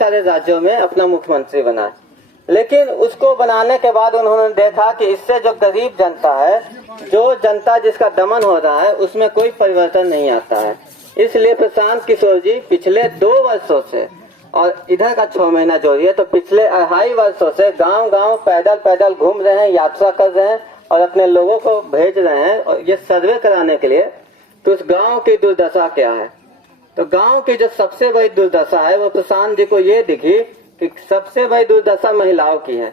सारे राज्यों में अपना मुख्यमंत्री बनाए, लेकिन उसको बनाने के बाद उन्होंने देखा कि इससे जो गरीब जनता है, जो जनता जिसका दमन हो रहा है, उसमें कोई परिवर्तन नहीं आता है। इसलिए प्रशांत किशोर जी पिछले 2 वर्षों से और इधर का 6 महीना जोड़िए तो पिछले 2.5 वर्षों से गांव-गांव पैदल घूम रहे हैं, यात्रा कर रहे हैं और अपने लोगों को भेज रहे हैं और ये सर्वे कराने के लिए कि उस गांव की दुर्दशा क्या है। तो गांव की जो सबसे बड़ी दुर्दशा है वो प्रशांत जी को ये दिखी कि सबसे बड़ी दुर्दशा महिलाओं की है।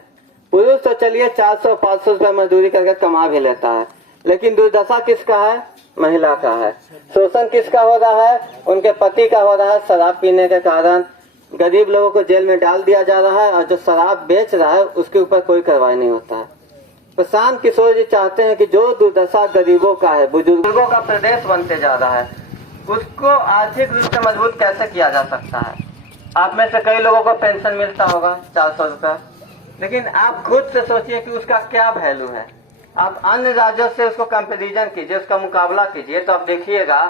पुरुष तो चलिए 400-500 रुपए मजदूरी करके कमा भी लेता है, लेकिन दुर्दशा किसका है? महिला का है। शोषण किसका हो रहा है? उनके पति का हो रहा है। शराब पीने के कारण गरीब लोगों को जेल में डाल दिया जा रहा है और जो शराब बेच रहा है उसके ऊपर कोई कार्रवाई नहीं होता है। प्रशांत किशोर जी चाहते हैं कि जो दुर्दशा गरीबों का है, बुजुर्गों का प्रदेश बनते जा रहा है, उसको आर्थिक रूप से मजबूत कैसे किया जा सकता है। आप में से कई लोगों को पेंशन मिलता होगा 400 रुपये, लेकिन आप खुद से सोचिए कि उसका क्या वैल्यू है। आप अन्य राज्यों से उसको कंपेरिजन कीजिए, उसका मुकाबला कीजिए, तो आप देखिएगा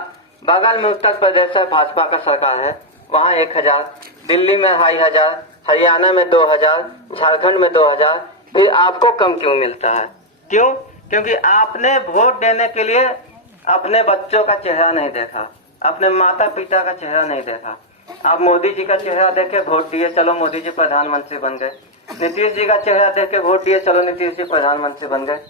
बगल में उत्तर प्रदेश है, भाजपा का सरकार है, वहाँ 1000, दिल्ली में 2500, हरियाणा में 2000, झारखंड में 2000, फिर आपको कम क्यों मिलता है? क्यों? क्योंकि आपने वोट देने के लिए अपने बच्चों का चेहरा नहीं देखा, अपने माता पिता का चेहरा नहीं देखा। आप मोदी जी का चेहरा देख के वोट दिए, चलो मोदी जी प्रधानमंत्री बन गए। नीतीश जी का चेहरा देख के वोट दिए, चलो नीतीश जी प्रधानमंत्री बन गए।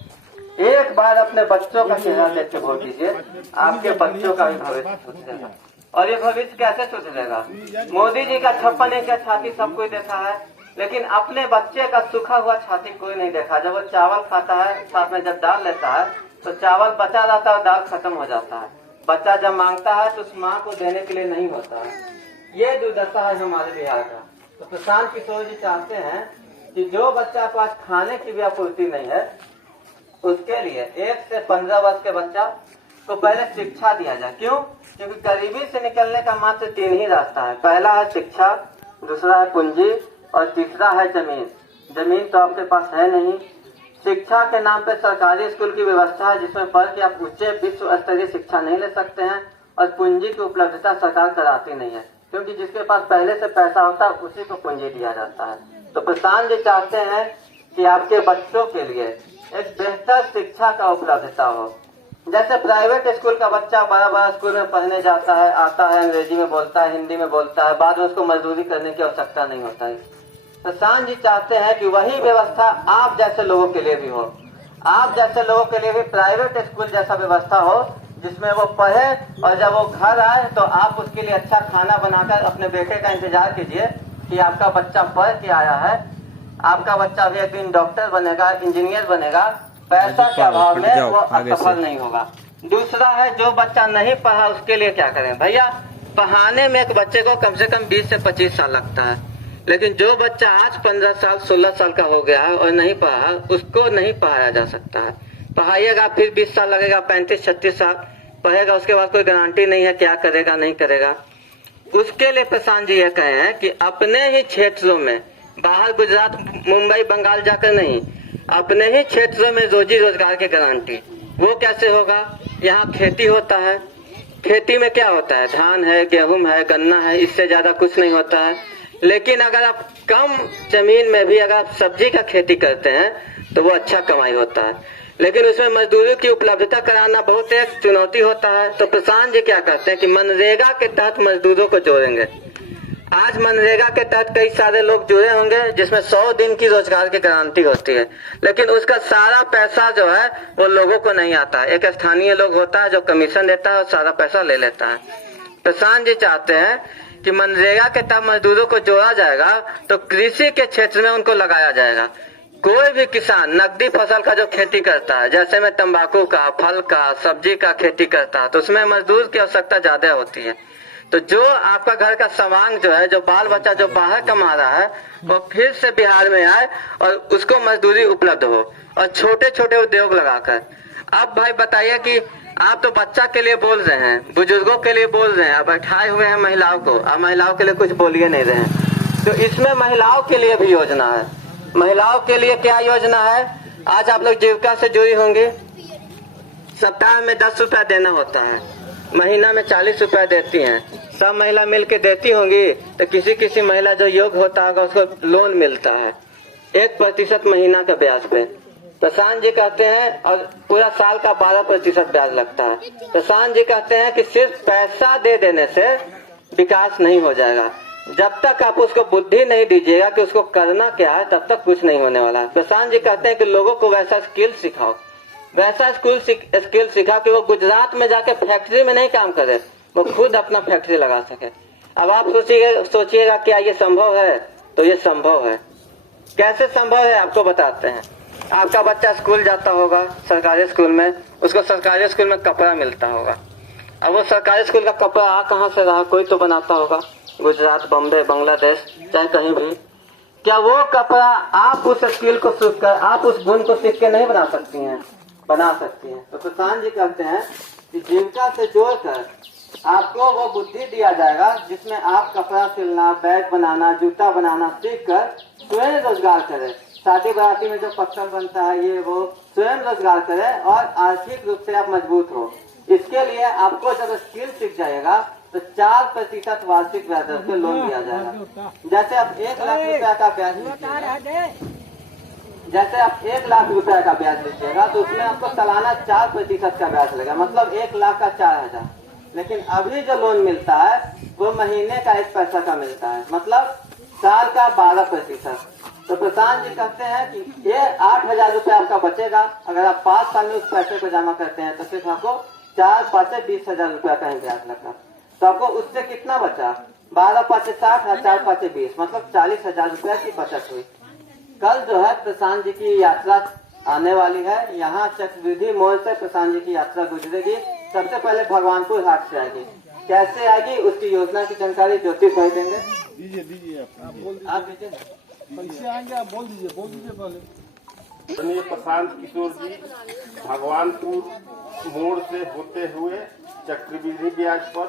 एक बार अपने बच्चों का चेहरा देख के वोट दीजिए, आपके बच्चों का भी भविष्य सुधरेगा। और ये भविष्य कैसे सुधरेगा? मोदी जी का 56 इंच का छाती सब कोई देखा है, लेकिन अपने बच्चे का सूखा हुआ छाती कोई नहीं देखा। जब वो चावल खाता है, साथ में जब दाल लेता है तो चावल बचा रहता है और दाल खत्म हो जाता है। बच्चा जब मांगता है तो उस माँ को देने के लिए नहीं होता है। ये दुर्दशा है हमारे बिहार का। तो प्रशांत किशोर जी चाहते हैं कि जो बच्चा पास खाने की भी आपूर्ति नहीं है, उसके लिए 1 से 15 वर्ष के बच्चा को पहले शिक्षा दिया जाए। क्यों? क्योंकि गरीबी से निकलने का मात्र 3 ही रास्ता है। पहला है शिक्षा, दूसरा है पूंजी और तीसरा है जमीन। जमीन तो आपके पास है नहीं। शिक्षा के नाम पे सरकारी स्कूल की व्यवस्था है जिसमें पढ़ के आप उच्च विश्व स्तरीय शिक्षा नहीं ले सकते हैं, और पूंजी की उपलब्धता सरकार कराती नहीं है, क्योंकि जिसके पास पहले से पैसा होता है उसी को पूंजी दिया जाता है। तो प्रशांत जी चाहते हैं कि आपके बच्चों के लिए एक बेहतर शिक्षा का उपलब्धता हो। जैसे प्राइवेट स्कूल का बच्चा बड़ा स्कूल में पढ़ने जाता है, आता है, अंग्रेजी में बोलता है, हिंदी में बोलता है, बाद में उसको मजदूरी करने की आवश्यकता नहीं होता है। प्रशांत जी चाहते हैं कि वही व्यवस्था आप जैसे लोगों के लिए भी हो। आप जैसे लोगों के लिए भी प्राइवेट स्कूल जैसा व्यवस्था हो जिसमें वो पढ़े, और जब वो घर आए तो आप उसके लिए अच्छा खाना बनाकर अपने बेटे का इंतजार कीजिए कि आपका बच्चा पढ़ के आया है, आपका बच्चा भी एक दिन डॉक्टर बनेगा, इंजीनियर बनेगा। पैसा के अभाव में वो असफल नहीं होगा। दूसरा है, जो बच्चा नहीं पढ़ा उसके लिए क्या करें भैया? पढ़ाने में एक बच्चे को कम से कम 20 से 25 साल लगता है, लेकिन जो बच्चा आज 15 साल 16 साल का हो गया है और नहीं पढ़ा, उसको नहीं पढ़ाया जा सकता है। पढ़ाइएगा फिर 20 साल लगेगा, 35-36 साल पढ़ेगा, उसके बाद कोई गारंटी नहीं है क्या करेगा नहीं करेगा। उसके लिए प्रशांत जी ये कहे हैं कि अपने ही क्षेत्रों में, बाहर गुजरात मुंबई बंगाल जाकर नहीं, अपने ही क्षेत्रों में रोजी रोजगार की गारंटी। वो कैसे होगा? यहाँ खेती होता है, खेती में क्या होता है? धान है, गेहूं है, गन्ना है, इससे ज्यादा कुछ नहीं होता है। लेकिन अगर आप कम जमीन में भी अगर आप सब्जी का खेती करते हैं तो वो अच्छा कमाई होता है, लेकिन उसमें मजदूरी की उपलब्धता कराना बहुत एक चुनौती होता है। तो प्रशांत जी क्या कहते हैं कि मनरेगा के तहत मजदूरों को जोड़ेंगे। आज मनरेगा के तहत कई सारे लोग जुड़े होंगे जिसमें 100 दिन की रोजगार की गारंटी होती है, लेकिन उसका सारा पैसा जो है वो लोगों को नहीं आता है। एक स्थानीय लोग होता है जो कमीशन देता है और सारा पैसा ले लेता है। प्रशांत जी चाहते हैं कि मनरेगा के तहत मजदूरों को जोड़ा जाएगा तो कृषि के क्षेत्र में उनको लगाया जाएगा। कोई भी किसान नकदी फसल का जो खेती करता है, जैसे में तंबाकू का, फल का, सब्जी का खेती करता है, तो उसमें मजदूर की आवश्यकता ज्यादा होती है। तो जो आपका घर का सवांग जो है, जो बाल बच्चा जो बाहर कमा रहा है, वो फिर से बिहार में आए और उसको मजदूरी उपलब्ध हो, और छोटे छोटे उद्योग लगाकर। अब भाई बताइए कि आप तो बच्चा के लिए बोल रहे हैं, बुजुर्गों के लिए बोल रहे हैं, अब बैठाए हुए हैं महिलाओं को, अब महिलाओं के लिए कुछ बोलिए नहीं रहे हैं। तो इसमें महिलाओं के लिए भी योजना है। महिलाओं के लिए क्या योजना है? आज आप लोग जीविका से जुड़ी होंगी। सप्ताह में 10 रुपया देना होता है, महीना में 40 रुपया देती हैं, सब महिला मिल के देती होंगी तो किसी किसी महिला जो योग्य होता होगा उसको लोन मिलता है 1% महीना का ब्याज पे। प्रशांत जी कहते हैं, और पूरा साल का 12% ब्याज लगता है। प्रशांत जी कहते हैं कि सिर्फ पैसा दे देने से विकास नहीं हो जाएगा, जब तक आप उसको बुद्धि नहीं दीजिएगा कि उसको करना क्या है तब तक कुछ नहीं होने वाला है। प्रशांत जी कहते हैं कि लोगों को वैसा स्किल सिखाओ, वैसा स्किल सिखाओ कि वो गुजरात में जाके फैक्ट्री में नहीं काम करे, वो खुद अपना फैक्ट्री लगा सके। अब आप सोचिएगा क्या ये संभव है? तो ये संभव है। कैसे संभव है आपको बताते हैं। आपका बच्चा स्कूल जाता होगा सरकारी स्कूल में, उसको सरकारी स्कूल में कपड़ा मिलता होगा। अब वो सरकारी स्कूल का कपड़ा आ कहाँ से रहा? कोई तो बनाता होगा, गुजरात, बम्बे, बांग्लादेश, चाहे कहीं भी। क्या वो कपड़ा आप उस स्किल को सीख कर, आप उस गुण को सीख के नहीं बना सकती हैं? बना सकती हैं। तो प्रशांत जी कहते हैं कि जीविका से जोड़कर आपको वो बुद्धि दिया जाएगा जिसमें आप कपड़ा सिलना, बैग बनाना, जूता बनाना सीख कर स्वयं रोजगार करें। शादी बराती में जो पत्थर बनता है ये वो स्वयं रोजगार करें और आर्थिक रूप से आप मजबूत हो। इसके लिए आपको जब स्किल सीख जाएगा तो 4% वार्षिक ब्याज दर पे लोन दिया जाएगा। जैसे आप 1 लाख रुपया का ब्याज लीजिएगा तो उसमें आपको सालाना 4% का ब्याज लगेगा, मतलब 1 लाख का 4,000। लेकिन अभी जो लोन मिलता है वो महीने का 1 पैसा का मिलता है, मतलब साल का 12%। तो प्रशांत जी कहते हैं कि ये 8,000 रुपये आपका बचेगा अगर आप 5 साल में उस पैसे को जमा करते हैं, तो सिर्फ आपको 4-5 20,000 रुपया का ही ब्याज लगा। तो आपको उससे कितना बचा? 12-5 60 और 4-5 20, मतलब 40,000 रुपया की बचत हुई। कल जो है प्रशांत जी की यात्रा आने वाली है। यहाँ चक्रवृद्धि मोड़ से प्रशांत जी की यात्रा गुजरेगी। सबसे पहले भगवानपुर हाट से आएगी। कैसे आएगी उसकी योजना की जानकारी ज्योति भाई देंगे। दीजिए आप बोल आप दीजिए। कैसे आएंगे? आप बोल दीजिए पहले। माननीय प्रशांत किशोर जी भगवानपुर मोड़ से होते हुए चक्रवृद्धि ब्याज पर